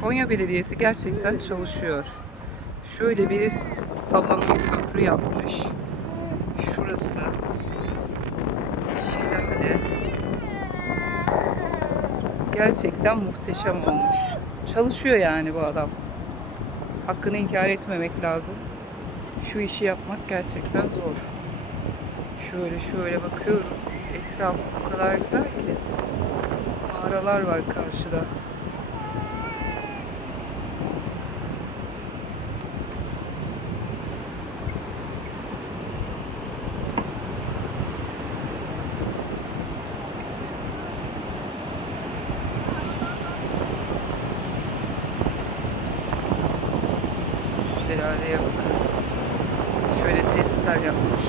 Konya Belediyesi gerçekten çalışıyor. Şöyle bir sallanan köprü yapmış. Şurası. Şelale. Gerçekten muhteşem olmuş. Çalışıyor yani bu adam. Hakkını inkar etmemek lazım. Şu işi yapmak gerçekten zor. Şöyle şöyle bakıyorum. Etraf o kadar güzel ki. Mağaralar var karşıda. Araya bakın. Şöyle testler yapmış.